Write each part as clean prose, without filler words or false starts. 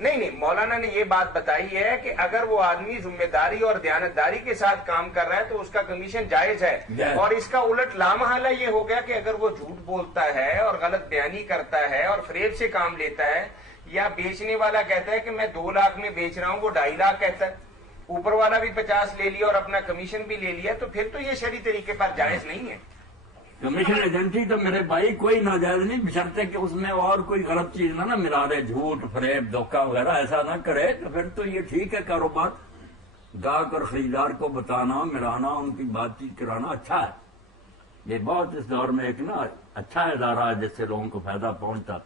نہیں نہیں، مولانا نے یہ بات بتائی ہے کہ اگر وہ آدمی ذمہ داری اور دیانتداری کے ساتھ کام کر رہا ہے تو اس کا کمیشن جائز ہے، اور اس کا الٹ لامحالہ یہ ہو گیا کہ اگر وہ جھوٹ بولتا ہے اور غلط بیانی کرتا ہے اور فریب سے کام لیتا ہے، یا بیچنے والا کہتا ہے کہ میں 2 لاکھ میں بیچ رہا ہوں، وہ 2.5 لاکھ کہتا ہے، اوپر والا بھی 50 لے لیا اور اپنا کمیشن بھی لے لیا، تو پھر تو یہ شرعی طریقے پر جائز نہیں ہے۔ کمیشن ایجنسی تو میرے بھائی کوئی ناجائز نہیں، بشرطے کہ اس میں اور کوئی غلط چیز نہ ملا دے، جھوٹ فریب دھوکہ وغیرہ ایسا نہ کرے، تو پھر تو یہ ٹھیک ہے کاروبار۔ گاہک اور خریدار کو بتانا، ملانا، ان کی بات چیت کرانا اچھا ہے۔ یہ بہت اس دور میں ایک نا اچھا ادارہ ہے جس سے لوگوں کو فائدہ پہنچتا۔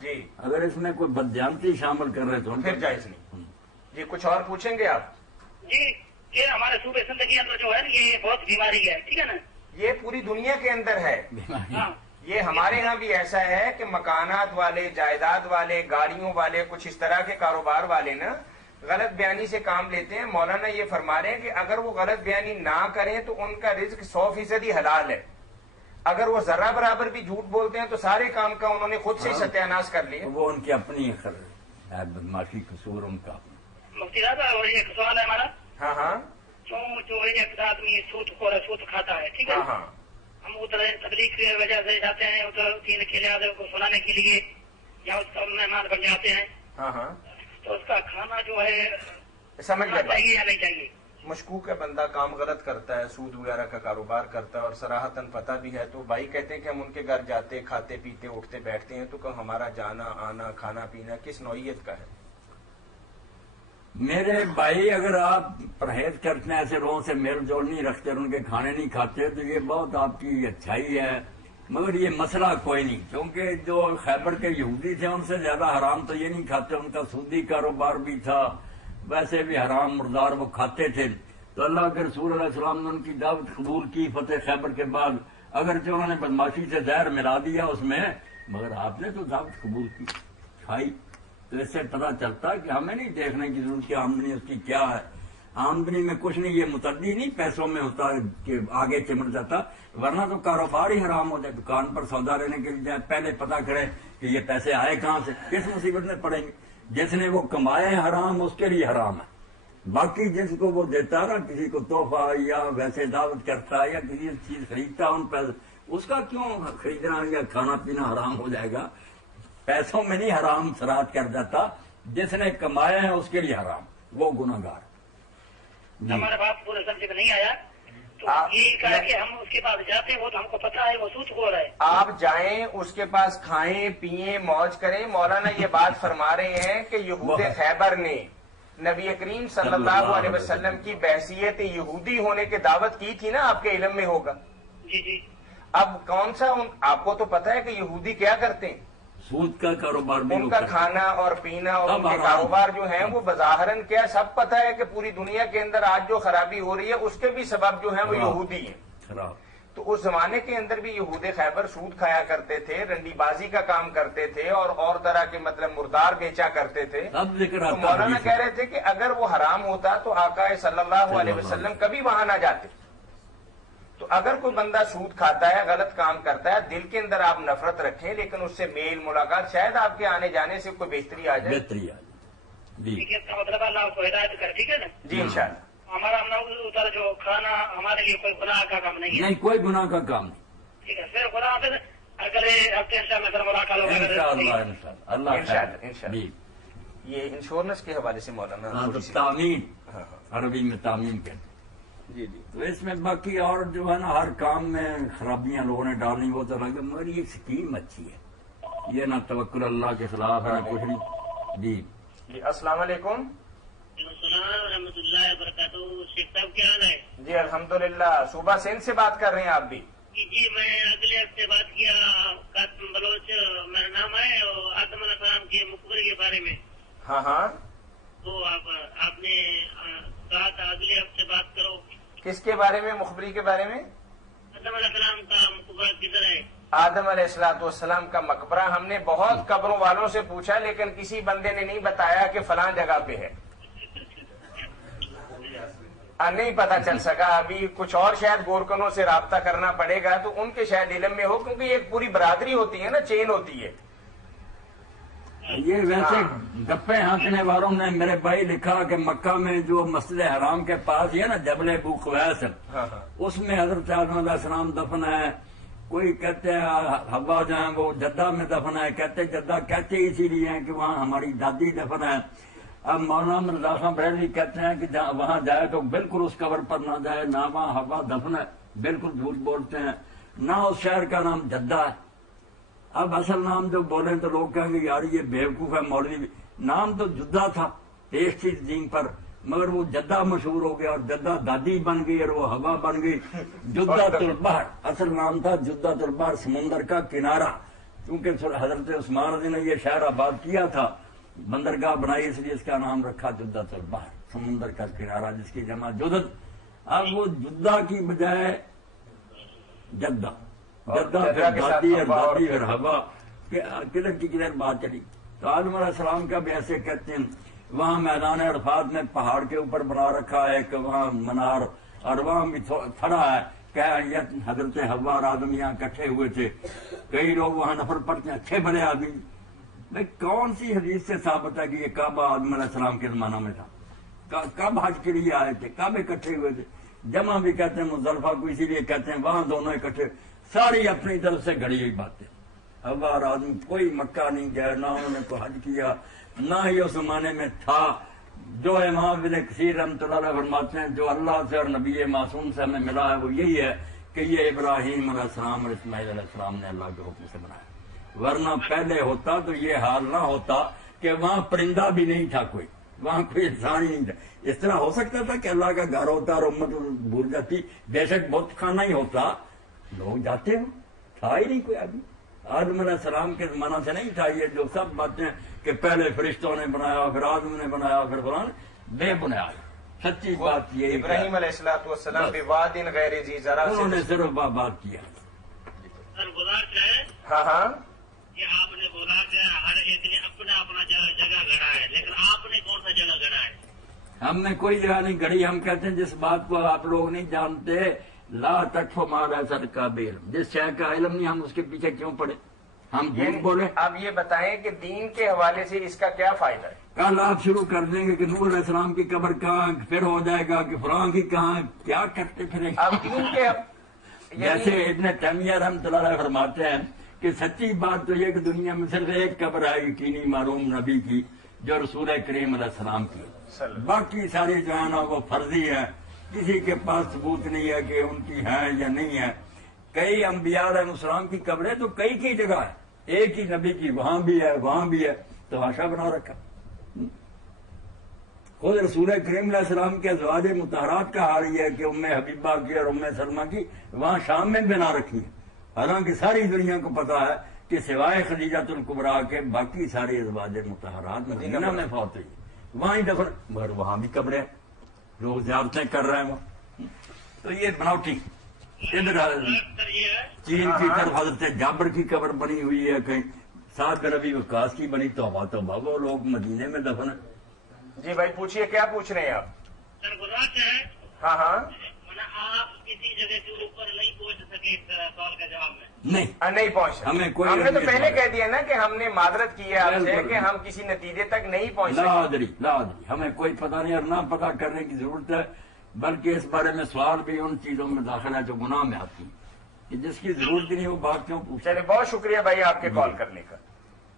جی اگر اس میں کوئی بدجانتی شامل کر رہے تو پھر جائز نہیں۔ جی کچھ اور پوچھیں گے آپ؟ جی یہ ہمارے صوبے زندگی اندر جو ہے نا یہ بہت بیماری ہے، ٹھیک ہے نا، یہ پوری دنیا کے اندر ہے۔ ہاں یہ ہمارے ہاں بھی ایسا ہے کہ مکانات والے، جائیداد والے، گاڑیوں والے، کچھ اس طرح کے کاروبار والے نا غلط بیانی سے کام لیتے ہیں۔ مولانا یہ فرما رہے ہیں کہ اگر وہ غلط بیانی نہ کریں تو ان کا رزق 100% حلال ہے۔ اگر وہ ذرہ برابر بھی جھوٹ بولتے ہیں تو سارے کام کا انہوں نے خود سے ستیاناش کر لیا۔ وہ ان کی اپنی بدماشی قصور ان کا۔ مفتی صاحب اور ایک سوال ہے ہمارا، ہاں ہاں جو ایک آدمی سود کھاتا ہے، ٹھیک ہے، ہاں ہاں ہم ادھر تبلیغ کی وجہ سے جاتے ہیں ادھر دین کے لحاظ کو سنانے کے لیے، یا اس کا مہمان بن جاتے ہیں، ہاں ہاں تو اس کا کھانا جو ہے سمجھ گئے چاہیے یا نہیں چاہیے؟ مشکوک ہے، بندہ کام غلط کرتا ہے، سود وغیرہ کا کاروبار کرتا ہے اور صراحتاً پتہ بھی ہے، تو بھائی کہتے ہیں کہ ہم ان کے گھر جاتے، کھاتے پیتے اٹھتے بیٹھتے ہیں، تو ہمارا جانا آنا کھانا پینا کس نوعیت کا ہے؟ میرے بھائی اگر آپ پرہیز کرتے ہیں، ایسے لوگوں سے میل جول نہیں رکھتے اور ان کے کھانے نہیں کھاتے، تو یہ بہت آپ کی اچھائی ہے، مگر یہ مسئلہ کوئی نہیں، کیونکہ جو خیبر کے یہودی تھے ان سے زیادہ حرام تو یہ نہیں کھاتے، ان کا سودی کاروبار بھی تھا، ویسے بھی حرام مردار وہ کھاتے تھے۔ تو اللہ کے رسول علیہ السلام نے ان کی دعوت قبول کی فتح خیبر کے بعد، اگرچہ انہوں نے بدماشی سے زہر ملا دیا اس میں، مگر آپ نے تو دعوت قبول کی، کھائی۔ تو اس سے پتہ چلتا کہ ہمیں نہیں دیکھنے کی ضرورت کہ آمدنی اس کی کیا ہے، آمدنی میں کچھ نہیں، یہ متعدی نہیں پیسوں میں ہوتا ہے کہ آگے چمٹ جاتا، ورنہ تو کاروبار ہی حرام ہو جائے۔ دکان پر سودا لینے کے لیے جائے، پہلے پتہ کرے کہ یہ پیسے آئے کہاں سے، کس مصیبت میں پڑیں گے۔ جس نے وہ کمائے حرام اس کے لیے حرام ہے، باقی جس کو وہ دیتا نا، کسی کو تحفہ یا ویسے دعوت کرتا یا کسی چیز خریدتا ان پیسے، اس کا کیوں خریدنا یا کھانا پینا حرام ہو جائے گا؟ پیسوں میں نہیں حرام سرات کر جاتا، جس نے کمایا ہے اس کے لیے حرام، وہ گناہ گار۔ ہمارا باپ پورے سمجھ میں نہیں آیا تو یہ کہا کہ ہم اس کے پاس جاتے ہیں، وہ تو ہم کو پتا ہے وہ سود خور ہے۔ آپ جائیں اس کے پاس، کھائیں پیئیں موج کریں۔ مولانا یہ بات فرما رہے ہیں کہ یہود خیبر نے نبی کریم صلی اللہ علیہ وسلم کی بحیثیت یہودی ہونے کی دعوت کی تھی نا، آپ کے علم میں ہوگا۔ جی جی اب کون سا آپ کو تو پتا ہے کہ یہودی کیا کرتے ہیں، سود کا کاروبار بھی ان کا کھانا اور پینا اور ان کے کاروبار جو ہیں وہ بظاہراً کیا سب پتا ہے کہ پوری دنیا کے اندر آج جو خرابی ہو رہی ہے اس کے بھی سبب جو ہیں وہ یہودی ہیں۔ خراب۔ تو اس زمانے کے اندر بھی یہود خیبر سود کھایا کرتے تھے، رنڈی بازی کا کام کرتے تھے، اور طرح کے مطلب مردار بیچا کرتے تھے۔ اب ذکر تو آتا مولانا کہہ رہے تھے کہ اگر وہ حرام ہوتا تو آقا صلی اللہ علیہ وسلم کبھی وہاں نہ جاتے۔ تو اگر کوئی بندہ سود کھاتا ہے، غلط کام کرتا ہے، دل کے اندر آپ نفرت رکھیں، لیکن اس سے میل ملاقات، شاید آپ کے آنے جانے سے کوئی بہتری آ جائے۔ بہتری آ جائے جی۔ ٹھیک ہے، اس کا مطلب اللہ آپ کو ہدایت کر، ٹھیک ہے نا جی انشاءاللہ۔ ہمارا ادھر جو کھانا ہمارے لیے کوئی گناہ کا کام نہیں ہے، نہیں کوئی گناہ کا کام نہیں، ٹھیک ہے، پھر خدا حافظ، اگلے ہفتے انشاءاللہ پھر ملاقات ہوگی۔ انشاءاللہ انشاءاللہ اللہ انشاءاللہ خیر۔ انشاءاللہ۔ جی یہ انشورنس کے حوالے سے مولانا ہاں، تو تھوڑی سی- تعمیم ہاں ہاں عربی میں تعمیم کہتے ہیں۔ جی جی تو اس میں باقی اور جو ہے نا ہر کام میں خرابیاں لوگوں نے ڈالنی، وہ تو لگے، مگر یہ اسکیم اچھی ہے، یہ نہ توکل اللہ کے خلاف ہے نہ کچھ نہیں۔ جی جی السلام علیکم۔ السلام ورحمۃ اللہ وبرکاتہ، شیخ صاحب کیا حال ہے؟ جی الحمدللہ، صوبہ سندھ سے بات کر رہے ہیں آپ بھی؟ جی میں اگلے ہفتے بات کیا، قاسم بلوچ میرا نام ہے، اور آدم علیہ السلام کے مقبرے کے بارے میں، ہاں ہاں۔ تو آپ نے کہا تھا اگلے ہفتے بات کرو۔ کس کے بارے میں؟ مخبری کے بارے میں؟ آدم علیہ السلام کا مقبرہ کدھر ہے؟ آدم علیہ السلام کا مقبرہ ہم نے بہت قبروں والوں سے پوچھا، لیکن کسی بندے نے نہیں بتایا کہ فلاں جگہ پہ ہے، نہیں پتا چل سکا ابھی۔ کچھ اور شاید گورکنوں سے رابطہ کرنا پڑے گا تو ان کے شاید علم میں ہو، کیونکہ ایک پوری برادری ہوتی ہے نا، چین ہوتی ہے۔ یہ ویسے گپے ہانکنے والوں نے میرے بھائی لکھا کہ مکہ میں جو مسجد حرام کے پاس ہے نا جبل ابو قبیس، اس میں حضرت آدم علیہ السلام دفن ہے. کوئی کہتے ہیں حوا جو ہیں وہ جدہ میں دفن ہے، کہتے جدہ کہتے اسی لیے ہیں کہ وہاں ہماری دادی دفن ہے. اب مولانا مرزا خان بریلوی کہتے ہیں کہ وہاں جائے تو بالکل اس قبر پر نہ جائے، نہ وہاں حوا دفن ہے، بالکل جھوٹ بولتے ہیں. نہ اس شہر کا نام جدہ ہے. اب اصل نام جو بولیں تو لوگ کہیں گے یار یہ بیوقوف ہے مولوی. نام تو جدہ تھا پیش تھی دین پر، مگر وہ جدہ مشہور ہو گیا اور جدہ دادی بن گئی اور وہ ہوا بن گئی. جدہ البحر اصل نام تھا، جدہ البحر سمندر کا کنارہ. کیونکہ حضرت عثمان رضی نے یہ شہر آباد کیا تھا، بندرگاہ بنائی، اس لیے اس کا نام رکھا جدہ البحر، سمندر کا کنارہ، جس کی جمع جدت. اب وہ جدہ کی بجائے جدہ، جدہ پھر دادی اور دادی اور ہوا، کدھر کی کدھر بات چلی. تو آدم علیہ السلام کا بھی ایسے کہتے ہیں. وہاں میدان عرفات میں پہاڑ کے اوپر بنا رکھا ہے کہ وہاں منار، اور وہاں بھی تھڑا ہے کہ حضرت حوا اور آدم یہاں اکٹھے ہوئے تھے. کئی لوگ وہاں نفر پڑتے ہیں، اچھے بڑے آدمی. بھائی کون سی حدیث سے ثابت ہے کہ یہ کعبہ آدم علیہ السلام کے زمانہ میں تھا؟ کب حج کے لیے آئے تھے، کب اکٹھے ہوئے تھے؟ جمع بھی کہتے ہیں مزدلفہ کو اسی لیے کہتے ہیں، وہاں دونوں اکٹھے. ساری اپنی طرف سے گھڑی ہوئی باتیں. حوا اور آدم کوئی مکہ نہیں گئے، نہ انہوں نے کوئی حج کیا، نہ ہی اس زمانے میں تھا. جو امام ابن کثیر رحمۃ اللہ علیہ فرماتے ہیں جو اللہ سے اور نبی معصوم سے ہمیں ملا ہے وہ یہی ہے کہ یہ ابراہیم علیہ السلام اور اسماعیل علیہ السلام نے اللہ کے حکم سے بنایا. ورنہ پہلے ہوتا تو یہ حال نہ ہوتا کہ وہاں پرندہ بھی نہیں تھا، کوئی وہاں کوئی انسان ہی نہیں تھا. اس طرح ہو سکتا تھا کہ اللہ کا گھر ہوتا اور امت بھول جاتی. بے شک بت خانہ ہی ہوتا، لوگ جاتے ہو، تھا ہی نہیں کوئی آدمی. آدم علیہ السلام کے زمانہ سے نہیں تھا. یہ جو سب باتیں کہ پہلے فرشتوں نے بنایا، پھر آدم نے بنایا، پھر قرآن، بے بنیاد. سچی بات یہ ابراہیم علیہ السلام بواد غیر ذی زرع، انہوں نے صرف بات کیا. ہاں ہاں کہ آپ نے بولا کہ ہر ایک نے اپنا اپنا جگہ گڑا ہے، لیکن آپ نے کون سا جگہ گڑا ہے؟ ہم نے کوئی جگہ نہیں گڑی. ہم کہتے ہیں جس بات کو آپ لوگ نہیں جانتے، لا تکف ما لیس لک به علم، جس شے کا علم نہیں ہم اس کے پیچھے کیوں پڑے، ہم جھوٹ بولے. اب یہ بتائیں کہ دین کے حوالے سے اس کا کیا فائدہ ہے؟ کل آپ شروع کر دیں گے کہ نوح علیہ السلام کی قبر کہاں، پھر ہو جائے گا کہ فلاں کی کہاں، کیا کرتے پھریں. اب دین کے جیسے ابن تیمیہ رحمۃ اللہ علیہ فرماتے ہیں کہ سچی بات تو یہ کہ دنیا میں صرف ایک قبر ہے یقینی معلوم نبی کی، جو رسول کریم علیہ السلام کی. باقی ساری جو ہے نا وہ فرضی ہے، کسی کے پاس ثبوت نہیں ہے کہ ان کی ہے یا نہیں ہے. کئی انبیاء علیہ السلام کی قبریں تو کئی کی جگہ ہے، ایک ہی نبی کی وہاں بھی ہے وہاں بھی ہے، تو حاشا بنا رکھا. خود رسول کریم علیہ السلام کے ازواج مطہرات کا حال یہ ہے کہ ام حبیبہ کی اور ام سلمہ کی وہاں شام میں بنا رکھی ہے. حالانکہ ساری دنیا کو پتا ہے کہ سوائے خدیجۃ الکبریٰ کے باقی سارے ازواج مطہرات مدینہ میں فوت ہوئی، وہاں ہی دفن، مگر وہاں بھی قبریں لوگ زیارتیں کر رہے ہیں. تو یہ بناوٹی. ادھر چین کی طرف حضرت جابر کی قبر بنی ہوئی ہے، کہیں سعد بن ابی وقاص کی بنی، تو وہ لوگ مدینے میں دفن. جی بھائی پوچھیے، کیا پوچھ رہے ہیں آپ؟ سر گزارش ہے، ہاں ہاں، آپ کسی جگہ کے اوپر نہیں پہنچ سکے سوال کا جواب میں؟ نہیں پہنچ، ہمیں کوئی، ہم نے تو پہلے کہہ دیا نا کہ ہم نے معذرت کی ہے آپ سے کہ ہم کسی نتیجے تک نہیں پہنچ سکے. لا ادری، ہمیں کوئی پتہ نہیں اور نہ پتہ کرنے کی ضرورت ہے. بلکہ اس بارے میں سوال بھی ان چیزوں میں داخل ہے جو گناہ میں آتی ہیں، کہ جس کی ضرورت نہیں وہ بات کیوں پوچھتے. چلے، بہت شکریہ بھائی آپ کے کال کرنے کا.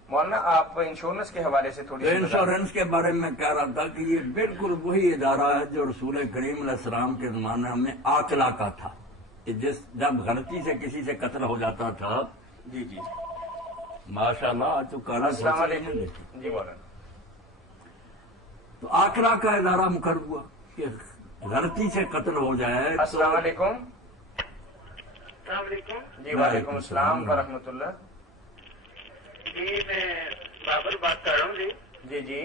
مولانا آپ انشورنس کے حوالے سے تھوڑی سی انشورنس کے بارے میں کہہ رہا تھا کہ یہ بالکل وہی ادارہ ہے جو رسول کریم علیہ السلام کے زمانے میں آکلا کا تھا، کہ جب غلطی سے کسی سے قتل ہو جاتا تھا. جی جی ماشاء اللہ آج تو کالا. السلام علیکم. جی مولانا. تو آکلا کا ادارہ مقرر ہوا کہ غلطی سے قتل ہو جائے. السلام علیکم. السلام علیکم. جی وعلیکم السلام ورحمۃ اللہ. جی میں بابر بات کر رہا ہوں. جی جی